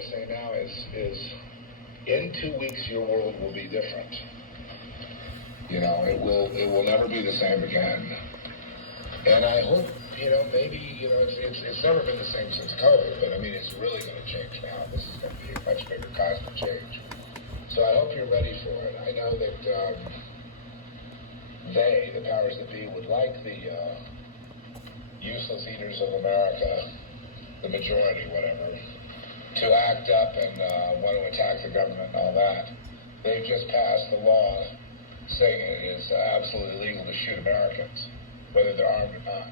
to say now is in 2 weeks your world will be different. You know, it will never be the same again. And I hope, you know, maybe, you know, it's never been the same since COVID, but I mean, it's really going to change now. This is going to be a much bigger cosmic change. So I hope you're ready for it. I know that the powers that be, would like the useless eaters of America, the majority, whatever, to act up and want to attack the government and all that. They've just passed the law saying it is absolutely legal to shoot Americans, whether they're armed or not.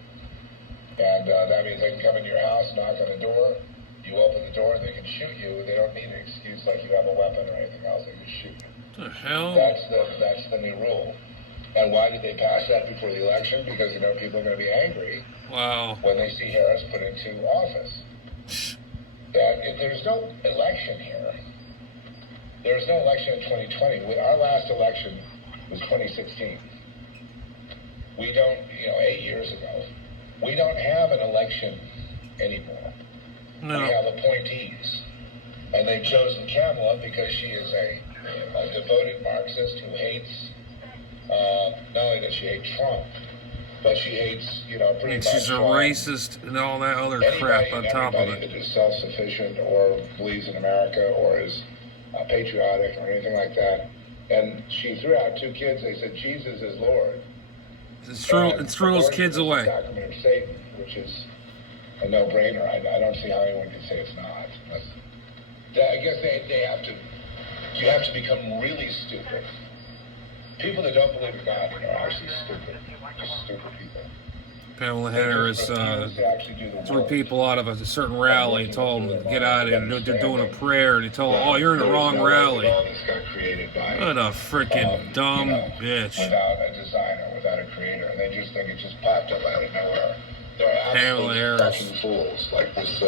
And that means they can come into your house, knock on the door, you open the door, they can shoot you. They don't need an excuse like you have a weapon or anything else. They just shoot you. The hell? That's the new rule. And why did they pass that before the election? Because, you know, people are going to be angry when they see Harris put into office. And if there's no election here, there's no election in 2020. Our last election was 2016. We don't, you know, 8 years ago. We don't have an election anymore. No. We have appointees. And they've chosen Kamala because she is a devoted Marxist who hates, not only does she hate Trump, but she hates, you know, pretty much. She's a racist and all that other crap on top of it. That is self-sufficient or believes in America or is patriotic or anything like that. And she threw out 2 kids. They said, Jesus is Lord. It threw those kids away. The sacrament of Satan, which is a no-brainer. I don't see how anyone can say it's not. I guess they have to. You have to become really stupid. People that don't believe in God are actually stupid. Just stupid people. Pamela Harris threw people out of a certain rally, told them to get out of it. They're doing a prayer, and he told them, "Oh, you're in the wrong rally." What a freaking dumb bitch. Without a designer, without a creator, and they just think it just popped up out of nowhere. They're absolute fucking fools, like this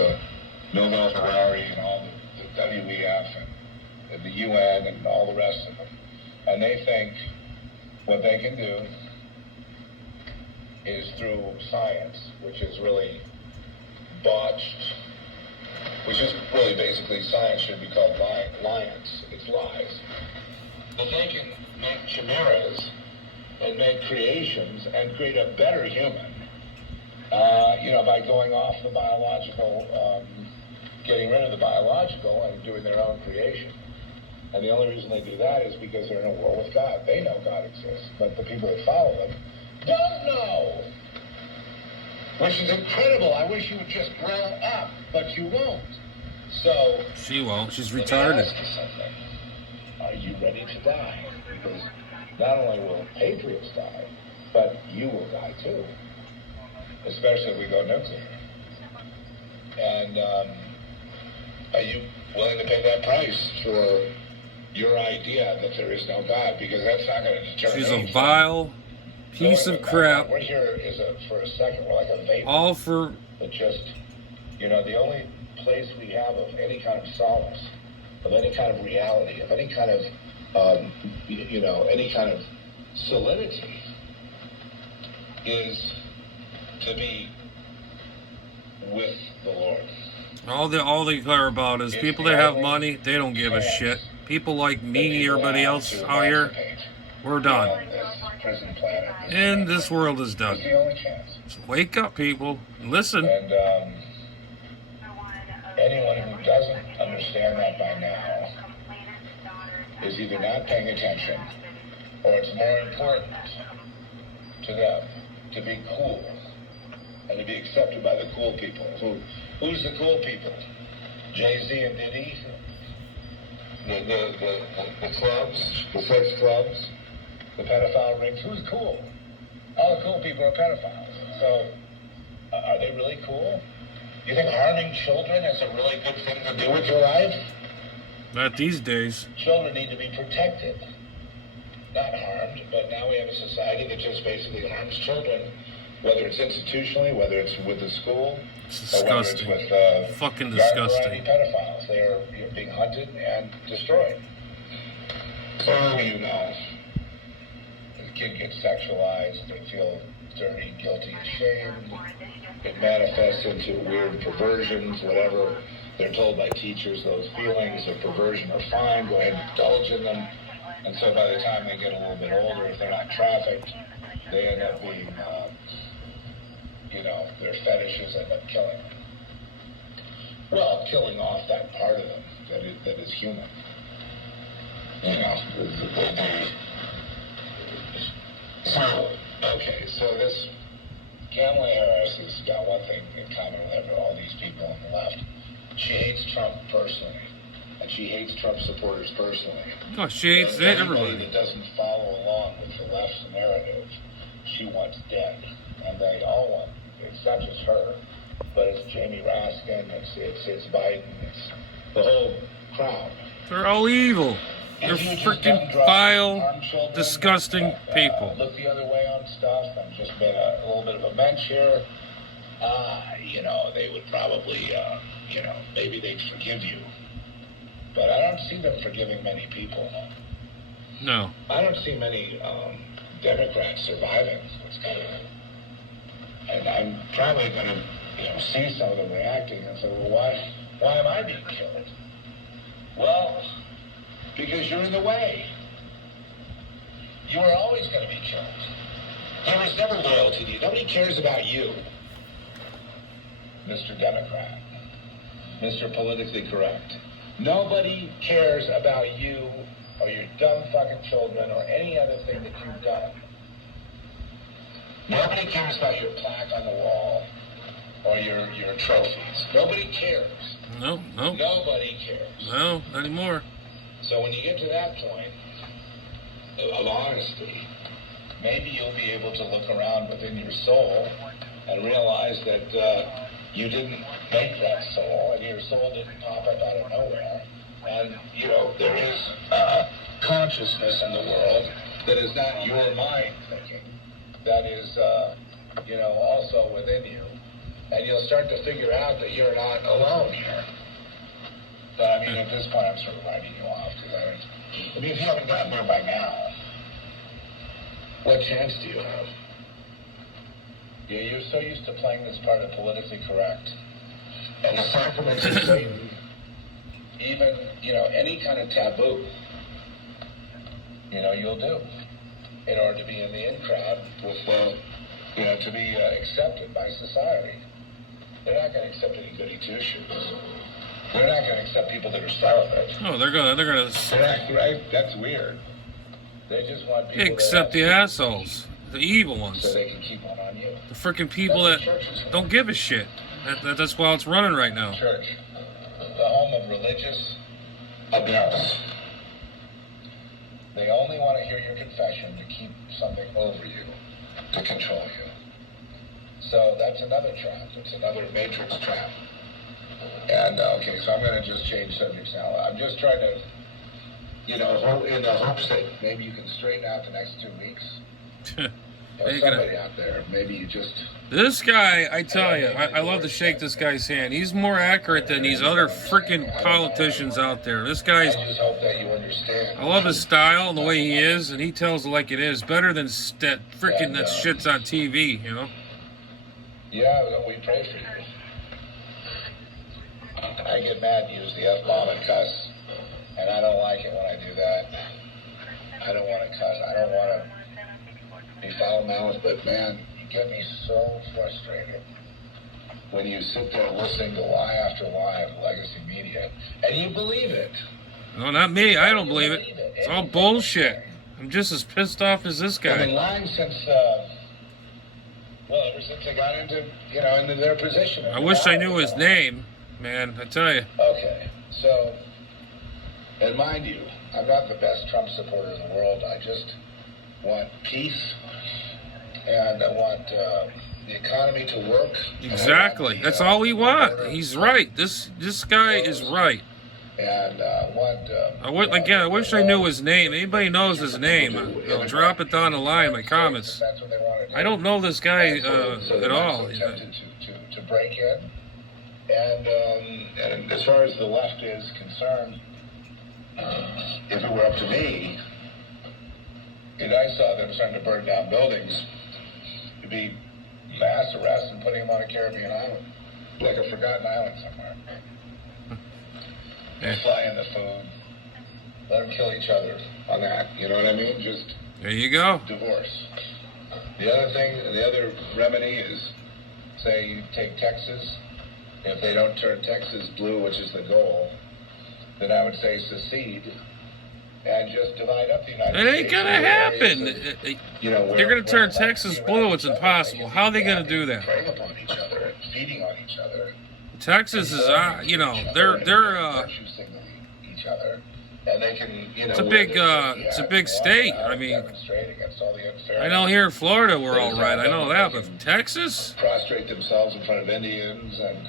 Nobel Ferrari and all the WEF and the UN and all the rest of them. And they think what they can do is through science, which is really botched, which is really basically science should be called lions. It's lies. But they can make chimeras and make creations and create a better human, you know, by going off the biological, getting rid of the biological and doing their own creation. And the only reason they do that is because they're in a war with God. They know God exists, but the people that follow them don't know. Which is incredible. I wish you would just grow up, but you won't. So she won't. She's retarded. Are you ready to die? Because not only will patriots die, but you will die too. Especially if we go nuclear. And are you willing to pay that price for your idea that there is no God? Because that's not going to deter She's a vile piece of crap. We're here for a second. We're like a vapor. All for... But just, you know, the only place we have of any kind of solace, of any kind of reality, of any kind of, you know, any kind of solidity is to be with the Lord. All they care about is people that have money, they don't give a shit. People like me, everybody else out here, we're done. And this world is done. So wake up, people. Listen. And anyone who doesn't understand that by now is either not paying attention or it's more important to them to be cool and to be accepted by the cool people. Who's the cool people? Jay-Z and Diddy? The clubs, the sex clubs, the pedophile rings. Who's cool? All the cool people are pedophiles. So, are they really cool? You think harming children is a really good thing to do with your life? Not these days. Children need to be protected, not harmed. But now we have a society that just basically harms children, whether it's institutionally, whether it's with the school, or whether it's with fucking disgusting pedophiles. They are being hunted and destroyed. So you know, the kid gets sexualized. They feel dirty, guilty, ashamed. It manifests into weird perversions, whatever. They're told by teachers those feelings of perversion are fine, go ahead and indulge in them. And so by the time they get a little bit older, if they're not trafficked, they end up being, their fetishes end up killing them. Well, killing off that part of them that is human. So this Kamala Harris has got one thing in common with all these people on the left. She hates Trump personally, and she hates Trump supporters personally. Oh, she hates everybody that doesn't follow along with the left's narrative. She wants dead, and they all want. It's not just her, but it's Jamie Raskin, it's Biden, it's the whole crowd. They're all evil. They're freaking vile, disgusting people. Look the other way on stuff. I'm just been a little bit of a mensch here. They would probably, maybe they'd forgive you. But I don't see them forgiving many people. No. I don't see many Democrats surviving. And I'm probably going to, see some of them reacting and say, well, why am I being killed? Well, because you're in the way. You are always going to be killed. There is never loyalty to you. Nobody cares about you, Mr. Democrat, Mr. Politically Correct. Nobody cares about you or your dumb fucking children or any other thing that you've done. Nobody cares about your plaque on the wall or your trophies. Nobody cares. No. Nobody cares. No, not anymore. So when you get to that point of honesty, maybe you'll be able to look around within your soul and realize that you didn't make that soul, and your soul didn't pop up out of nowhere. And, there is consciousness in the world that is not your mind thinking. That is, also within you. And you'll start to figure out that you're not alone here. But, at this point, I'm sort of writing you off. Because if you haven't gotten there by now, what chance do you have? You're so used to playing this part of politically correct. And the sacraments of Satan, even, any kind of taboo, you'll do in order to be in the in crowd with, to be accepted by society. They're not going to accept any goody two-shoes. They're not going to accept people that are celibate. Oh, they're gonna. Right? That's weird. They just want people. They accept the assholes, the evil ones. So they can keep one on you. The freaking people that don't give a shit. That's why it's running right now. Church, the home of religious abuse. They only want to hear your confession to keep something over you, to control you. So that's another trap. It's another matrix trap. And, so I'm going to just change subjects now. I'm just trying to, in the hopes that maybe you can straighten out the next 2 weeks. Somebody out there, maybe you just... This guy, I tell you, I love to shake this guy's hand. He's more accurate than these other freaking politicians out there. This guy's... I just hope that you understand. I love his style and the way he is, and he tells it like it is. Better than that freaking that shit's on TV, Yeah, we pray for you. I get mad and use the F-bomb and cuss, and I don't like it when I do that. I don't want to cuss. I don't want to be foul-mouthed, but man, you get me so frustrated when you sit there listening to lie after lie of legacy media, and you believe it. No, not me. I don't believe it. It's all bullshit. I'm just as pissed off as this guy. I've been lying since, ever since I got into their position. I wish I knew his name, man, I tell you. Okay, so, and mind you, I'm not the best Trump supporter in the world. I just want peace, and I want the economy to work. Exactly. That's all we want. He's right. This guy is right. And I wish I knew his name. Anybody knows his name, drop it down the line in my comments. I don't know this guy at all. To break in. And as far as the left is concerned, if it were up to me, and I saw them starting to burn down buildings, to be mass arrest and putting them on a Caribbean island, like a forgotten island somewhere. Fly in the food. Let them kill each other on that. You know what I mean? Just there you go. Divorce. The other thing, the other remedy is, say you take Texas. If they don't turn Texas blue, which is the goal, then I would say secede and just divide up the United States. It ain't gonna happen. They're gonna turn Texas blue. It's impossible. How are they gonna do that? Preying upon each other and feeding on each other. Texas is, they're each other, and they can, it's a big state. I mean, I know here in Florida we're all right. I know that, but Texas? Prostrate themselves in front of Indians and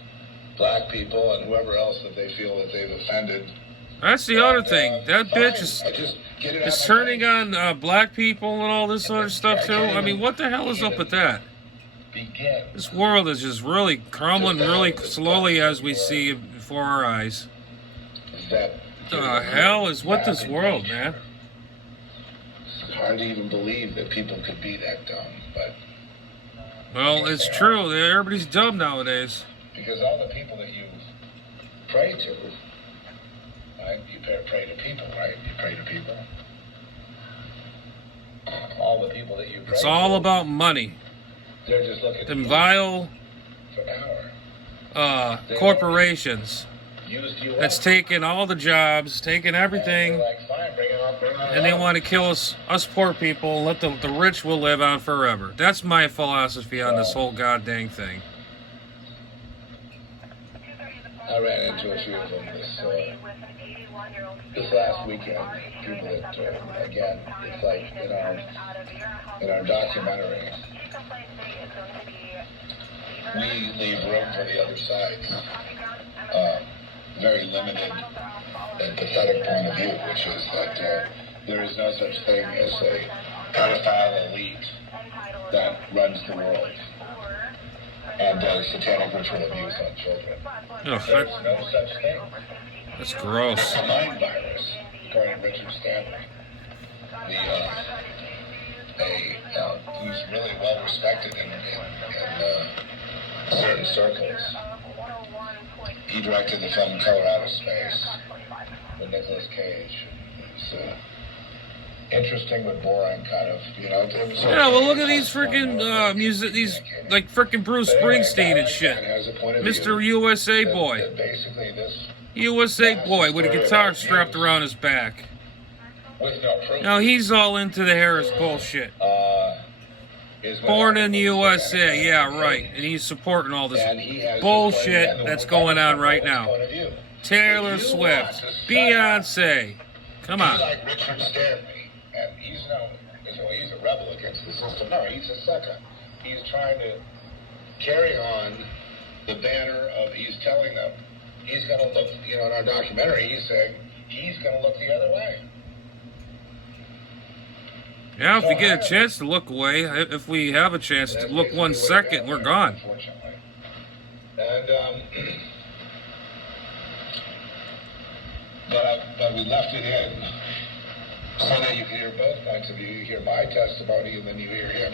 black people and whoever else that they feel that they've offended. That's the other thing. That bitch is turning on black people and all this other stuff too. I mean, what the hell is up with that? This world is just really crumbling really slowly as we see it before our eyes. What the hell is with this world, man? It's hard to even believe that people could be that dumb, but... Well, it's true. Everybody's dumb nowadays. Because all the people that you pray to, right? You pray to people, right? You pray to people. All the people that you pray to... It's all about money. They're just looking them vile corporations that's taking all the jobs, taking everything, and they want to kill us poor people, and let the rich will live on forever. That's my philosophy on this whole goddamn thing. I ran into a few of them this last weekend. People that, again, it's like in our documentary, we leave room for the other side. Very limited and pathetic point of view, which is that there is no such thing as a pedophile elite that runs the world and does satanic ritual abuse on children. There's no such thing. That's gross. It's a mind virus, according to Richard Stanley. He's really well respected in certain circles. He directed the film Colorado Space with Nicolas Cage. It's interesting but boring, kind of, Yeah, well, look at these freaking music, these like freaking Bruce Springsteen and shit. Mr. USA Boy. USA Boy with a guitar strapped around his back. Now he's all into the Harris bullshit. Born in the USA, yeah, right. And he's supporting all this bullshit that's going on right now. Taylor Swift, Beyonce, come on. He's like Richard Stanley, and he's a rebel against the system. No, he's a sucker. He's trying to carry on the banner of, he's telling them, he's going to look, in our documentary, he's saying, he's going to look the other way. Yeah, if we get a chance to look away, if we have a chance to look 1 second, we're gone. And, but we left it in so that you can hear both points of view. You hear my testimony, and then you hear him.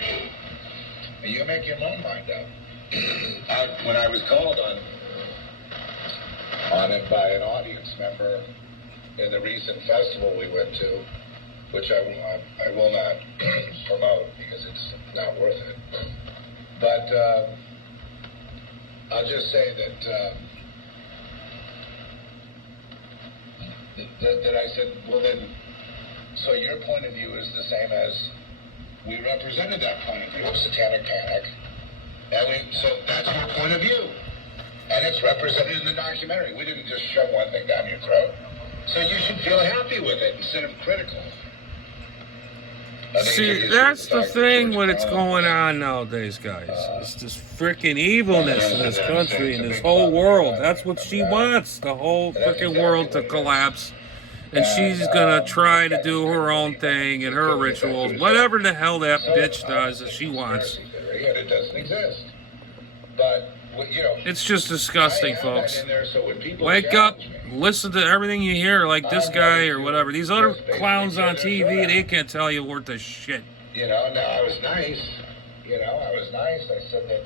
And you make your own mind up. When I was called on it by an audience member in the recent festival we went to, which I will not promote because it's not worth it. But I'll just say that I said, well then, so your point of view is the same as we represented that point of view of satanic panic, and so that's your point of view, and it's represented in the documentary. We didn't just shove one thing down your throat, so you should feel happy with it instead of critical. See, that's the thing when it's going on nowadays, guys. It's this freaking evilness in this country and this whole world. That's what she wants, the whole freaking world to collapse. And she's gonna try to do her own thing and her rituals, whatever the hell that bitch does that she wants. It doesn't exist. But, it's just disgusting, folks. Wake up, listen to everything you hear, like this guy or whatever. These other clowns on TV, they can't tell you worth a shit. Now I was nice. you know, I was nice. I said that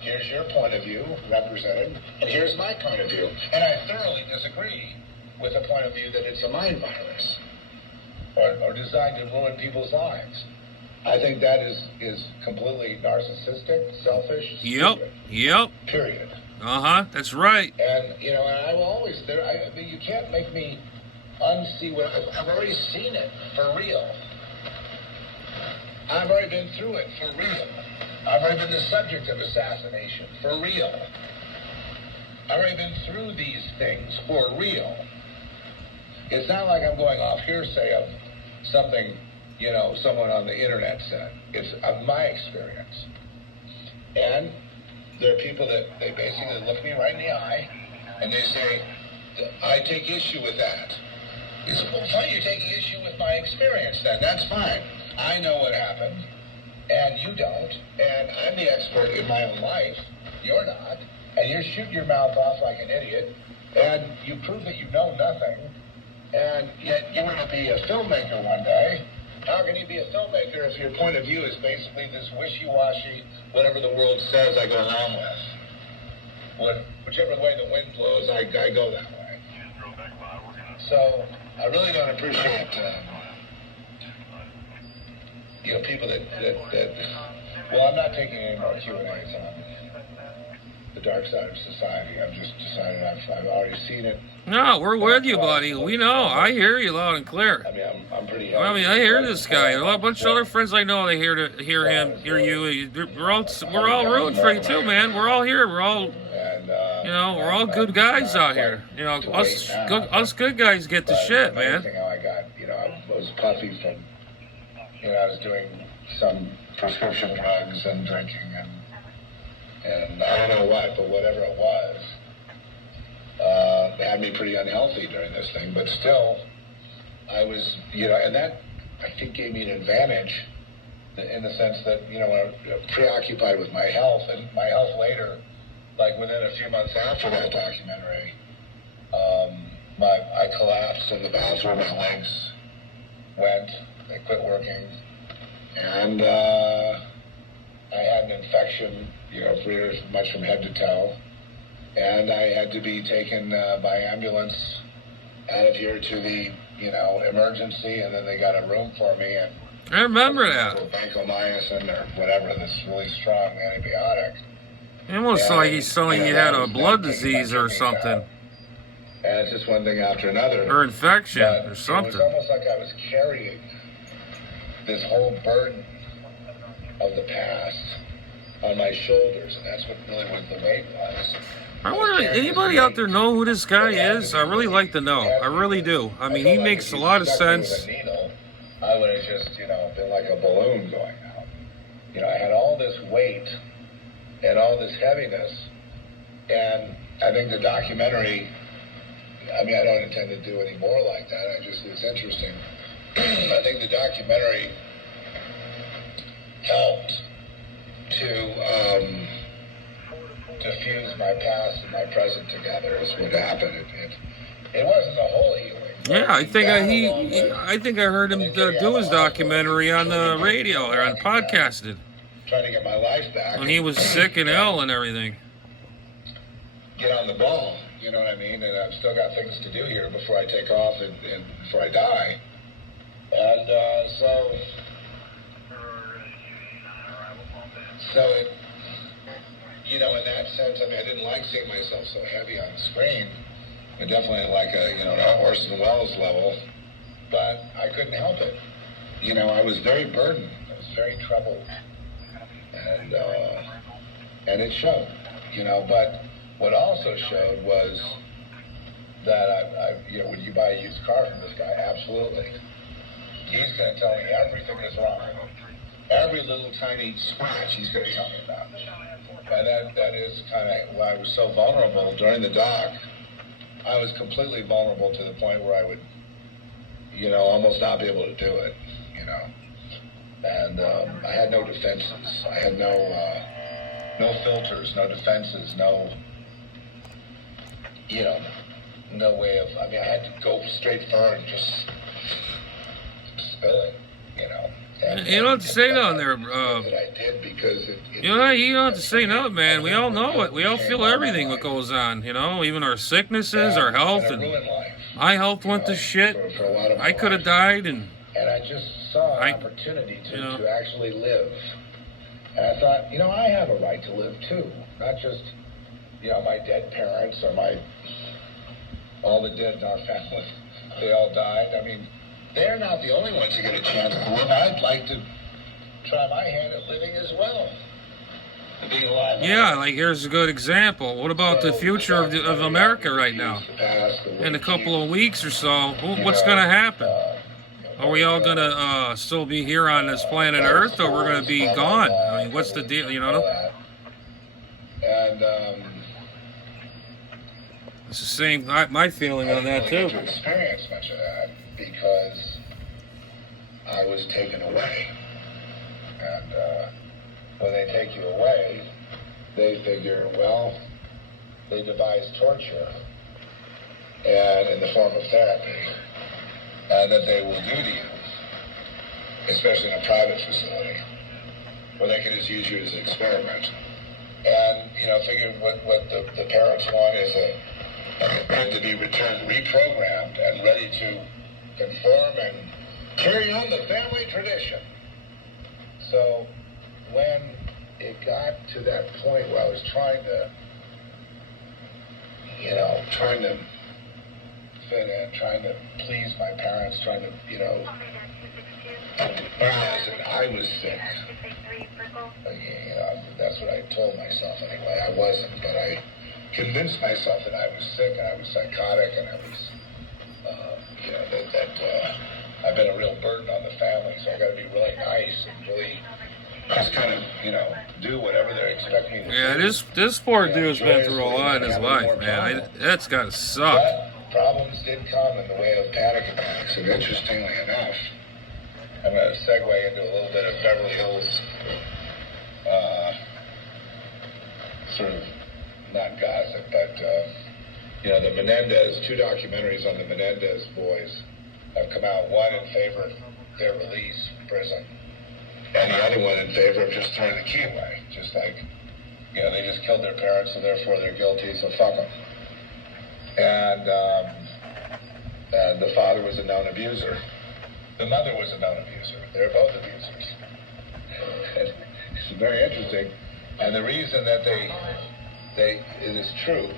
here's your point of view represented, and here's my point of view. And I thoroughly disagree with the point of view that it's a mind virus or designed to ruin people's lives. I think that is completely narcissistic, selfish, stupid. Yep. Period. That's right. And, you know, and I will always, I mean, you can't make me unsee what I've already seen it for real. I've already been through it for real. I've already been the subject of assassination for real. I've already been through these things for real. It's not like I'm going off hearsay of something, you know, someone on the internet said. It's of my experience. And there are people that they basically look me right in the eye and they say, I take issue with that. He said, well, fine, you're taking issue with my experience then. That's fine. I know what happened, and you don't, and I'm the expert in my own life. You're not, and you're shooting your mouth off like an idiot, and you prove that you know nothing, and yet you want to be a filmmaker one day. How can you be a filmmaker if your point of view is basically this wishy-washy, whatever the world says I go along with? Whichever way the wind blows, I go that way. So I really don't appreciate, you know, people that well, I'm not taking any more Q&As on the dark side of society. I've just decided I've already seen it. No, we're with you, buddy. We know. I hear you loud and clear. I mean, I'm pretty. I mean, I hear this guy. A bunch of other friends I know, they hear him, hear you. We're all rooting for you too, man. We're all here. We're all, you know, we're all good guys out here. You know, us good guys get the shit, man. How I got, you know, I was puffy from, you know, I was doing some prescription drugs and drinking and I don't know what, but whatever it was, had me pretty unhealthy during this thing. But still, I was, you know, and that I think gave me an advantage in the sense that, you know, I was preoccupied with my health and my health later, like within a few months after that documentary, I collapsed in the bathroom, my legs went, they quit working, and I had an infection, you know, pretty much from head to toe, and I had to be taken by ambulance out of here to the, you know, emergency, and then they got a room for me, and I remember that. Vancomycin or whatever, this really strong antibiotic. Almost like he's telling you had a blood disease or something. And it's just one thing after another. Or infection or something. It was almost like I was carrying this whole burden of the past on my shoulders, and that's what really was the weight was. I wonder, anybody out there know who this guy is? I really like to know. I really do. I mean, he makes a lot of sense. I would have just, you know, been like a balloon going out. You know, I had all this weight and all this heaviness, and I think the documentary, I mean, I don't intend to do any more like that. It's interesting. I think the documentary helped to fuse my past and my present together is what happened. It wasn't a whole healing. Yeah, I think I heard him do his documentary on the radio or on podcasted. Trying to get my life back. When he was sick and ill and everything. Get on the ball, you know what I mean? And I've still got things to do here before I take off and before I die. And so it, you know, in that sense, I mean, I didn't like seeing myself so heavy on the screen. But definitely like a, you know, an Orson Welles level. But I couldn't help it. You know, I was very burdened. I was very troubled. And it showed, you know. But what also showed was that I you know, when you buy a used car from this guy, absolutely. He's going to tell me everything is wrong. Every little tiny scratch he's going to tell me about. And that is kind of why I was so vulnerable during the doc. I was completely vulnerable to the point where I would, you know, almost not be able to do it, you know. And I had no defenses. I had no filters, no defenses, no, you know, no way of, I mean, I had to go straight for it and just spill it, you know. You don't have to say nothing there. That I did because You don't have to say nothing, man. We all know it. We all feel everything that goes on, you know, even our sicknesses, our health, and my health went to shit. I could have died, and I just saw an opportunity to actually live. And I thought, you know, I have a right to live too, not just, you know, my dead parents or all the dead in our family. They all died. I mean, they're not the only ones who get a chance to live. I'd like to try my hand at living as well. Being alive. Yeah, like here's a good example. What about the future of America right now? In a couple of weeks or so, what's going to happen? Are we all going to still be here on this planet Earth, or we're going to be gone? I mean, what's the deal, you know? And it's the same, my feeling on that, too. I didn't experience much of that because I was taken away. And when they take you away, they figure, well, they devise torture and in the form of therapy, and that they will do to you, especially in a private facility, where they can just use you as an experiment. And, you know, figure what the parents want is a kid to be returned reprogrammed and ready to conform and carry on the family tradition. So when it got to that point where I was trying to fit in, trying to please my parents, trying to, you know, realize that I was sick. You know, that's what I told myself anyway. I wasn't, but I convinced myself that I was sick and I was psychotic and I was, you know, that I've been a real burden on the family, so I got to be really nice and really just kind of, you know, do whatever they're expecting me to do. Yeah, this poor dude's been through a lot in his life, man. That's got to suck. But problems did come in the way of panic attacks, and interestingly enough, I'm going to segue into a little bit of Beverly Hills, sort of not gossip, but, you know, the Menendez, 2 documentaries on the Menendez boys have come out, one in favor of their release from prison, and the other one in favor of just throwing the key away. Just like, you know, they just killed their parents, so therefore they're guilty, so fuck them. And the father was a known abuser. The mother was a known abuser. They're both abusers. It's very interesting. And the reason that it is true,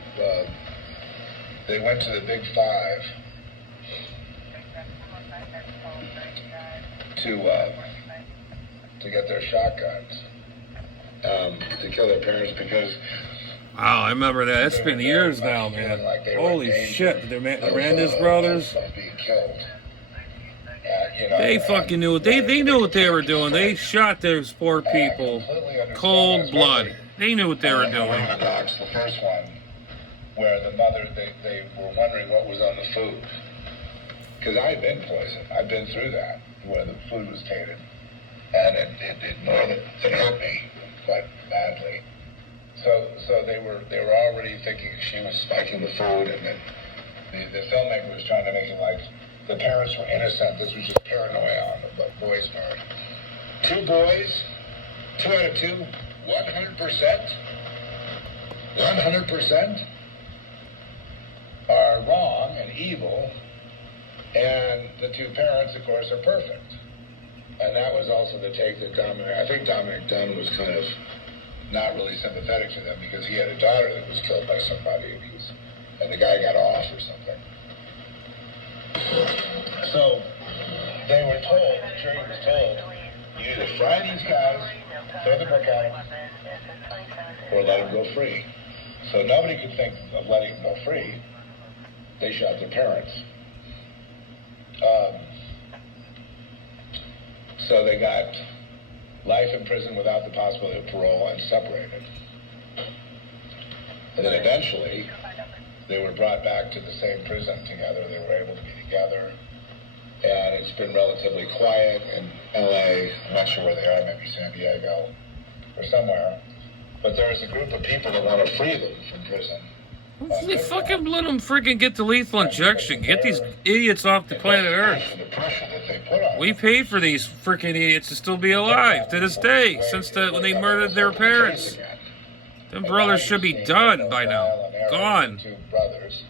they went to the Big Five to get their shotguns to kill their parents because. Wow, I remember that. It's been years now, man. Holy shit! The Menendez brothers. They fucking knew it. They knew what they were doing. They shot those poor people, cold blood. They knew what they were doing. The first one, where the mother, they were wondering what was on the food, because I had been poisoned. I'd been through that, where the food was tainted, and it more than it hurt me quite badly. So they were already thinking she was spiking the food, and then the filmmaker was trying to make it like the parents were innocent. This was just paranoia on the boys' part. 2 boys, 2 out of 2, 100%. 100% are wrong and evil, and the 2 parents, of course, are perfect. And that was also the take that I think Dominic Dunn was kind of not really sympathetic to them because he had a daughter that was killed by somebody, and the guy got off or something. So they were told, the jury was told, you either fry these guys, throw the book at them, or let them go free. So nobody could think of letting them go free. They shot their parents. So they got life in prison without the possibility of parole and separated. And then eventually, they were brought back to the same prison together. They were able to be together. And it's been relatively quiet in LA. I'm not sure where they are, maybe San Diego or somewhere. But there is a group of people that want to free them from prison. They fucking let them freaking get the lethal injection. Get these idiots off the planet Earth. We paid for these freaking idiots to still be alive to this day, since when they murdered their parents. Them brothers should be done by now. Gone. Two brothers.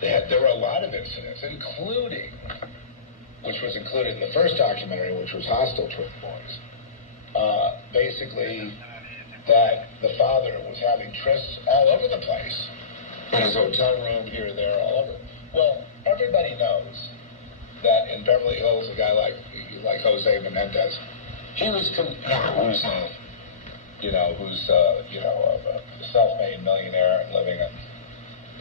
There were a lot of incidents, including, which was included in the first documentary, which was Hostile Twin Boys. Basically, that the father was having trysts all over the place. In his hotel room, here, there, all over. Well, everybody knows that in Beverly Hills, a guy like Jose Menendez, he was, who's a self-made millionaire and living in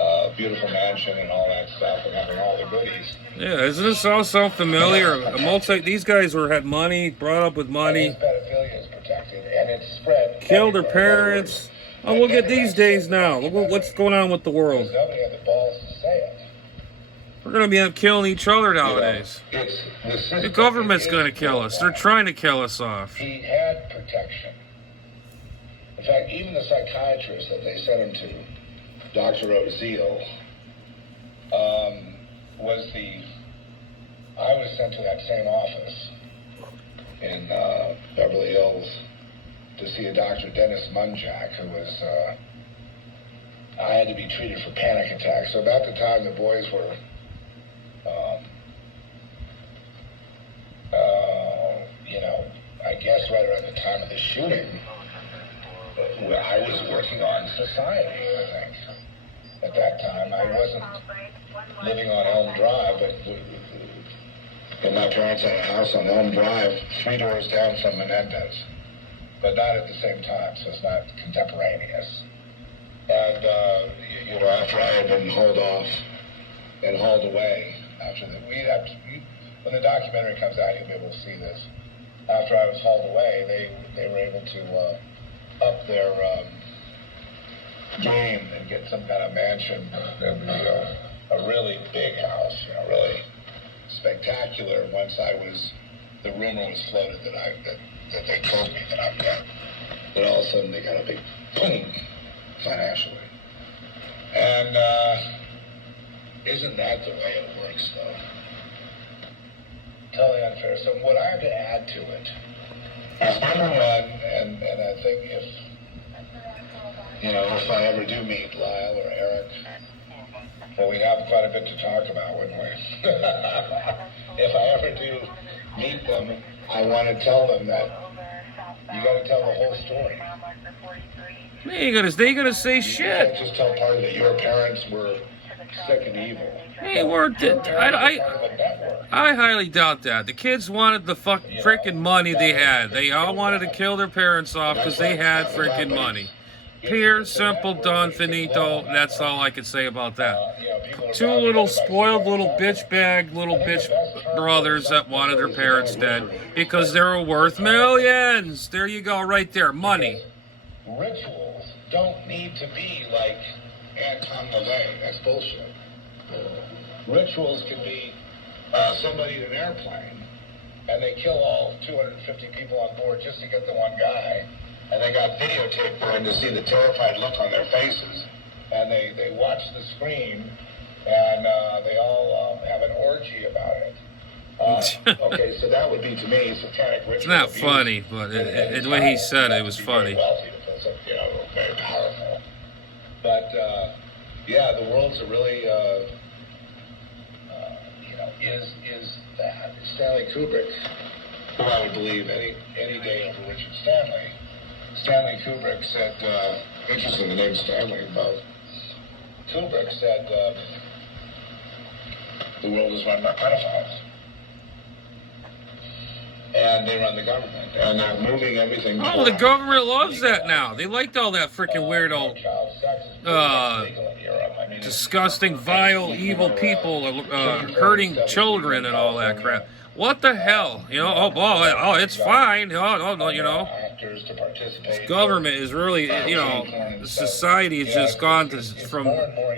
a beautiful mansion and all that stuff and having all the goodies. Yeah, isn't this all so familiar? These guys had money, brought up with money. And his pedophilia is protected, and it's spread. Killed their parents. Oh, look at these days now. Look what's going on with the world. Nobody had the balls to say it. We're going to be killing each other nowadays. The government's going to kill us. They're trying to kill us off. He had protection. In fact, even the psychiatrist that they sent him to, Dr. Oziel, I was sent to that same office in Beverly Hills to see a Dr. Dennis Munjak, who was, I had to be treated for panic attacks. So about the time the boys were, I guess right around the time of the shooting, I was working on Society, I think. At that time, I wasn't living on Elm Drive, but my parents had a house on Elm Drive, 3 doors down from Menendez, but not at the same time, so it's not contemporaneous. And, after I had been hauled off and hauled away, when the documentary comes out, you'll be able to see this. After I was hauled away, they were able to up their game and get some kind of mansion. It would be a really big house, really spectacular. Once the rumor was floated that they told me that I'm dead. Then all of a sudden they got a big boom financially. And isn't that the way it works, though? Totally unfair. So what I have to add to it is, number one, and I think if I ever do meet Lyle or Eric, well, we'd have quite a bit to talk about, wouldn't we? If I ever do meet them, I want to tell them that you got to tell the whole story. They ain't gonna say shit. You can't just tell part of it. Your parents were sick and evil. Hey, I highly doubt that. The kids wanted the freaking money they had. They all wanted to kill their parents off because they had freaking money. Pure, simple, done, finito. That's all I can say about that. Two little spoiled little bitch brothers that wanted their parents dead because they were worth millions. There you go, right there. Money. Rituals don't need to be like Anton LaVey. That's bullshit. Rituals can be somebody in an airplane and they kill all 250 people on board just to get the one guy. And they got videotape going to see the terrified look on their faces. And they watch the screen, and they all have an orgy about it. Okay, so that would be, to me, satanic ritual. It's not funny, but the way he said it was funny. Very powerful. But, the world's a really, is that. Stanley Kubrick, who I would believe any day over Richard Stanley. Stanley Kubrick said, interesting the name Stanley, but Kubrick said the world is run by pedophiles. And they run the government. And they're moving everything. Oh, the government loves that now. They liked all that freaking weirdo, disgusting, vile, evil people hurting children and all that crap. What the hell? It's fine. This government is really, the society has just gone from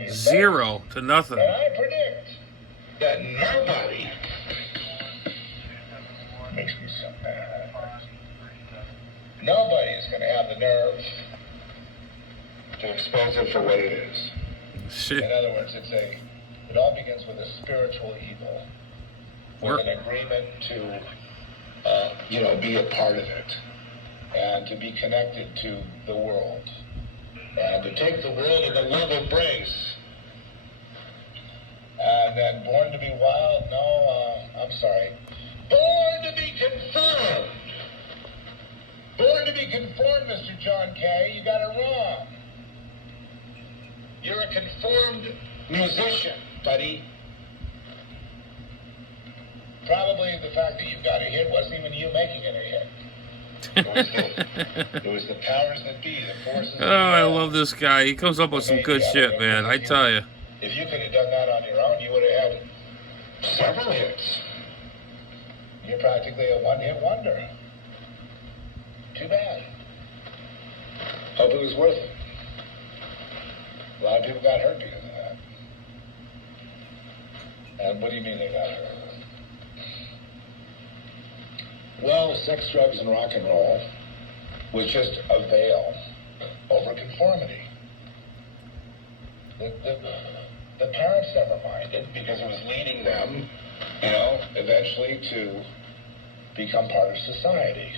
zero to nothing. And I predict that nobody makes me so mad. Nobody is going to have the nerve to expose it for what it is. Shit. In other words, it all begins with a spiritual evil. with an agreement to, you know, be a part of it and to be connected to the world and to take the world in the love embrace. And then Born to Be Wild, I'm sorry. Born to be conformed. Born to be conformed, Mr. John Kay. You got it wrong. You're a conformed musician, buddy. Probably the fact that you got a hit wasn't even you making it a hit. It was the powers that be, the forces. Oh, I love this guy. He comes up with some good shit, man. I tell you. If you could have done that on your own, you would have had several hits. You're practically a one-hit wonder. Too bad. Hope it was worth it. A lot of people got hurt because of that. And what do you mean they got hurt? Well, sex, drugs, and rock and roll was just a veil over conformity. The parents never minded because it was leading them, you know, eventually to become part of society.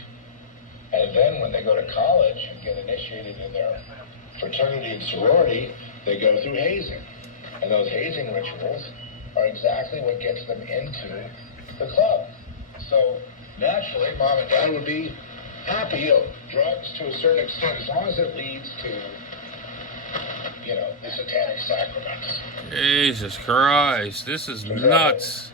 And then when they go to college and get initiated in their fraternity and sorority, they go through hazing. And those hazing rituals are exactly what gets them into the club. So naturally, mom and dad would be happy. You know, drugs to a certain extent, as long as it leads to, you know, the satanic sacraments. Jesus Christ, this is nuts.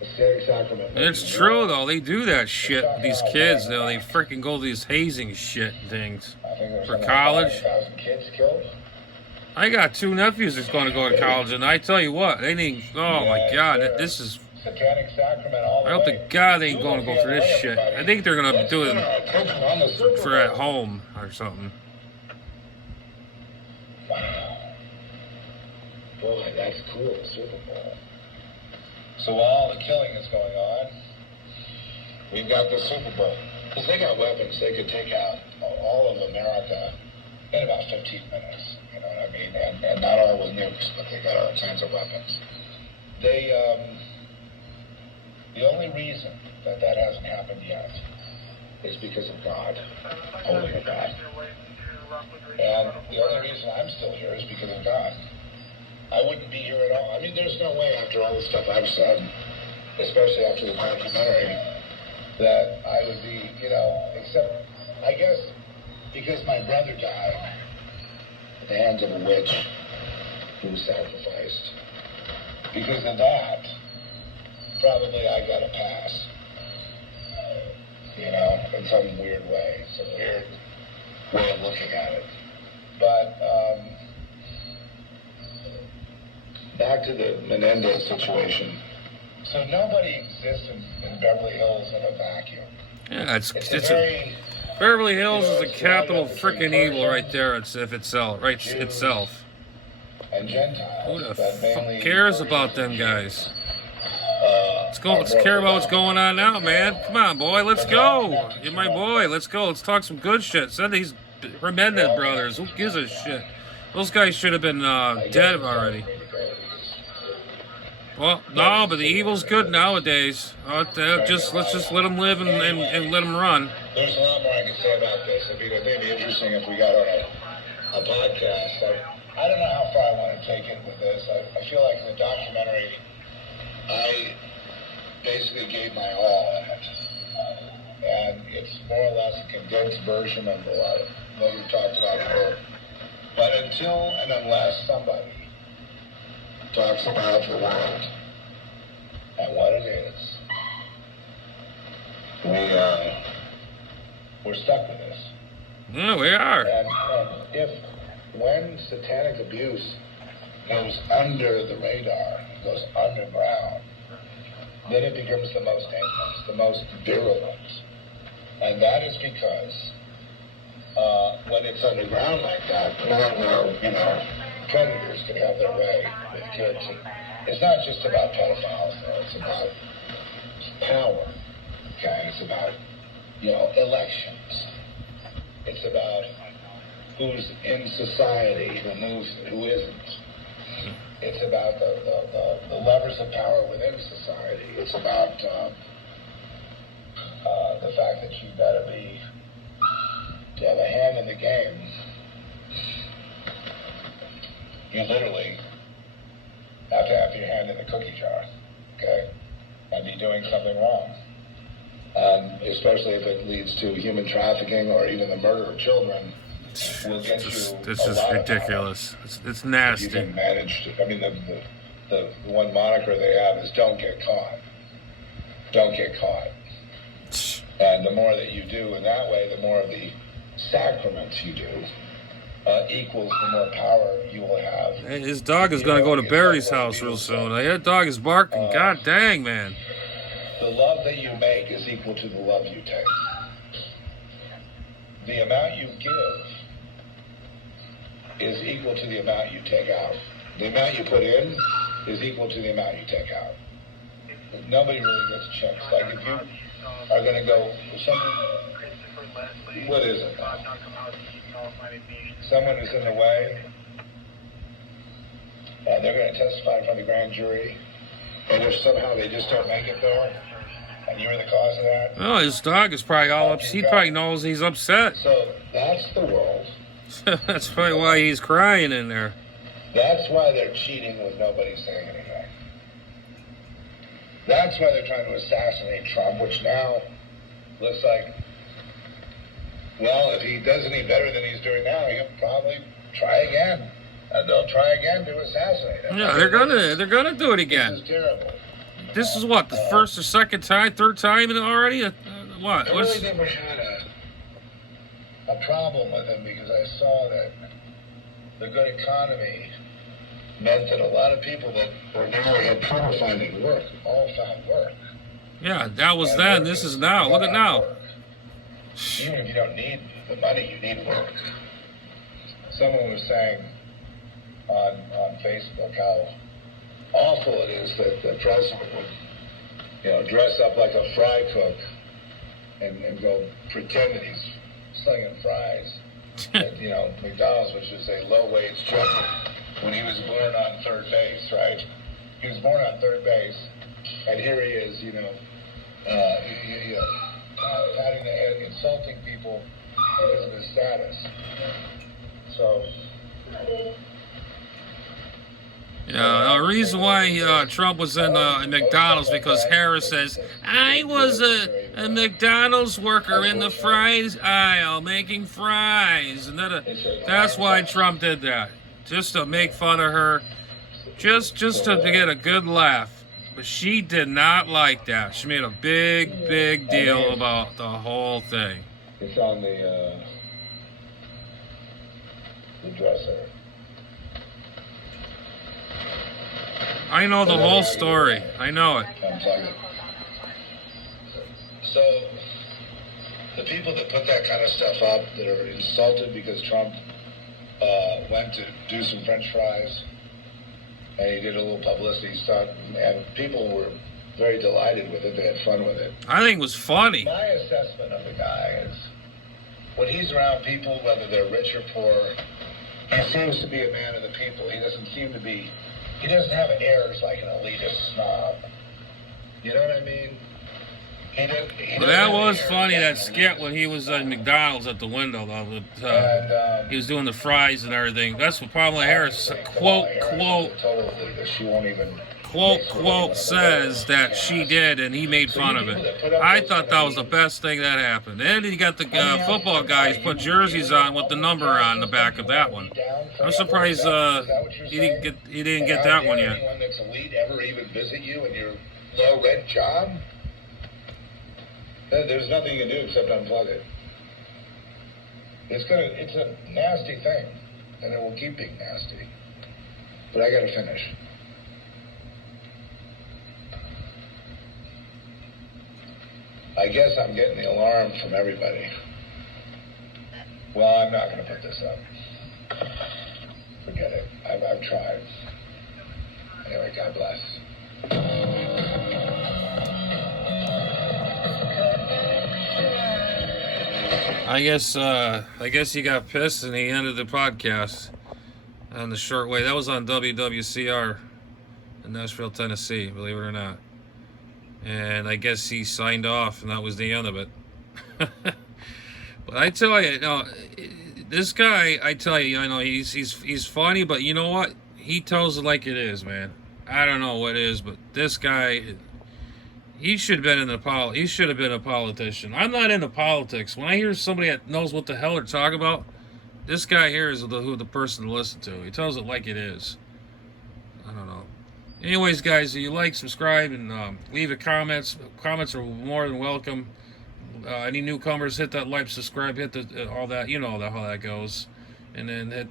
The satanic sacrament. It's true though. They do that shit with these kids. Though they freaking go to these hazing shit things for college. 5,000 kids killed. I got 2 nephews that's going to go to college, and I tell you what, they need. Oh my God, this is. Satanic sacrament all the I hope to God they ain't going to go through this shit. I think they're going to do it for at home or something. Wow. Boy, that's cool, Super Bowl. So while all the killing is going on, we've got the Super Bowl. Because they got weapons, they could take out all of America in about 15 minutes. You know what I mean? And not all with nukes, but they got all kinds of weapons. The only reason that hasn't happened yet is because of God, holy God. And the only reason I'm still here is because of God. I wouldn't be here at all. I mean, there's no way after all the stuff I've said, especially after the documentary, that I would be, you know, except, I guess, because my brother died at the hands of a witch who was sacrificed. Because of that, probably I got a pass. You know, in some weird way. Some weird way of looking at it. But, back to the Menendez situation. So nobody exists in Beverly Hills in a vacuum. Yeah, it's Beverly Hills is a capital freaking evil right there. Itself. And Gentiles. Who the fuck cares about them guys? Let's care about what's going on now, man. Come on, boy, let's go. You're my boy. Let's go. Let's talk some good shit. Send these Menendez brothers. Who gives a shit? Those guys should have been dead already. Well, no, but the evil's good nowadays. Let's just let them live and let them run. There's a lot more I can say about this. It'd be interesting if we got on a podcast. I don't know how far I want to take it with this. I feel like in the documentary, I basically gave my all in it. And it's more or less a condensed version of a lot of what we've talked about before. But until and unless somebody talks about the world and what it is, we're stuck with this. Yeah, we are. And when satanic abuse goes under the radar, goes underground, then it becomes the most dangerous, the most virulent. And that is because when it's underground like that, more, you know, predators can have their way with kids. And it's not just about pedophiles, though. It's about power. Okay, it's about, you know, elections. It's about who's in society, who moves, who isn't. It's about the levers balance of power within society. It's about the fact that you gotta to have a hand in the game. You literally have to have your hand in the cookie jar, okay? And be doing something wrong. Especially if it leads to human trafficking or even the murder of children, will get you This is ridiculous. It's nasty. You can manage to, I mean, the one moniker they have is "Don't get caught." Don't get caught. And the more that you do in that way, the more of the sacraments you do equals the more power you will have. Hey, his dog is going to go to Barry's house real soon. That dog is barking. God dang, man. The love that you make is equal to the love you take. The amount you give is equal to the amount you take out. The amount you put in is equal to the amount you take out. Nobody really gets checks. Like if you are going to go, what is it? Someone is in the way, and they're going to testify in front of the grand jury, and if somehow they just don't make it there, and you're the cause of that. Oh, his dog is probably all upset. He probably knows he's upset. So that's the world. That's probably why he's crying in there. That's why they're cheating with nobody saying anything. That's why they're trying to assassinate Trump, which now looks like, well, if he does any better than he's doing now, he'll probably try again. And they'll try again to assassinate him. Yeah, they're gonna do it again. This is terrible. This is what, the first or second time, third time already? What? I really never had a problem with him because I saw that the good economy meant that a lot of people that were now had trouble finding work all found work. Yeah, that was then. This is now. Look at now. Even if you don't need the money, you need work. Someone was saying on Facebook how awful it is that the president would, dress up like a fry cook and go pretend that he's slinging fries. That, McDonald's, which is a low-wage job, when he was born on third base, right? He was born on third base, and here he is, patting the head, insulting people because of his status. So. Yeah, the reason why Trump was in McDonald's because Harris says, I was a McDonald's worker in the fries aisle making fries. And that's why Trump did that. Just to make fun of her. Just to get a good laugh. But she did not like that. She made a big deal about the whole thing. It's on the dresser. I know the whole story. I know it. So, the people that put that kind of stuff up that are insulted because Trump went to do some French fries and he did a little publicity stunt, and people were very delighted with it. They had fun with it. I think it was funny. My assessment of the guy is when he's around people, whether they're rich or poor, he seems to be a man of the people. He doesn't seem to be. He doesn't have airs like an elitist snob. You know what I mean? Well, that was funny, that skit when he was at McDonald's at the window, though. He was doing the fries and everything. That's what Kamala Harris, quote, says that she did, and he made fun of it. I thought that was the best thing that happened. And he got the football guys put jerseys on with the number on the back of that one. I'm surprised he didn't get that one yet. Anyone that's elite ever even visit you in your low rent job? There's nothing you can do except unplug it. It's a nasty thing, and it will keep being nasty. But I gotta finish. I guess I'm getting the alarm from everybody. Well, I'm not gonna put this up. Forget it. I've tried. Anyway, God bless. I guess he got pissed and he ended the podcast on the short way. That was on WWCR in Nashville, Tennessee, believe it or not. And I guess he signed off, and that was the end of it. But I tell you, this guy, I tell you, I know he's funny, but you know what? He tells it like it is, man. I don't know what it is, but this guy, he should have been he should have been a politician. I'm not into politics. When I hear somebody that knows what the hell they're talking about, this guy here is the person to listen to. He tells it like it is. I don't know. Anyways, guys, if you like, subscribe, and leave a comments. Comments are more than welcome. Any newcomers, hit that like, subscribe, hit the all that. You know how that goes. And then hit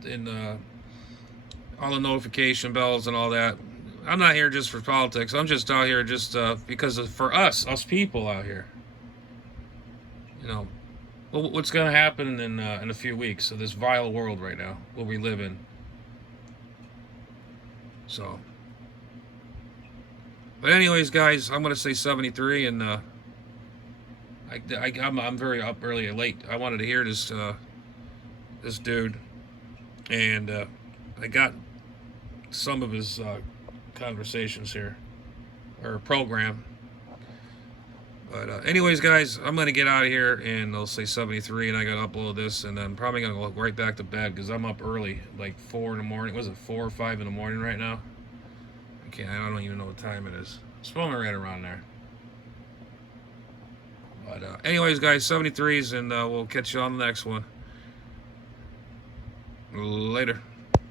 all the notification bells and all that. I'm not here just for politics. I'm just out here just because for us people out here. You know, what's going to happen in a few weeks of this vile world right now, what we live in. So, but anyways, guys, I'm going to say 73, and I'm very up early or late. I wanted to hear this this dude, and I got some of his conversations here, or program. But anyways, guys, I'm gonna get out of here, and they'll say 73, and I gotta upload this, and then I'm probably gonna go right back to bed because I'm up early, like 4 in the morning. Was it 4 or 5 in the morning right now? I don't even know what time it is. It's probably right around there. But anyways, guys, 73s, and we'll catch you on the next one. Later.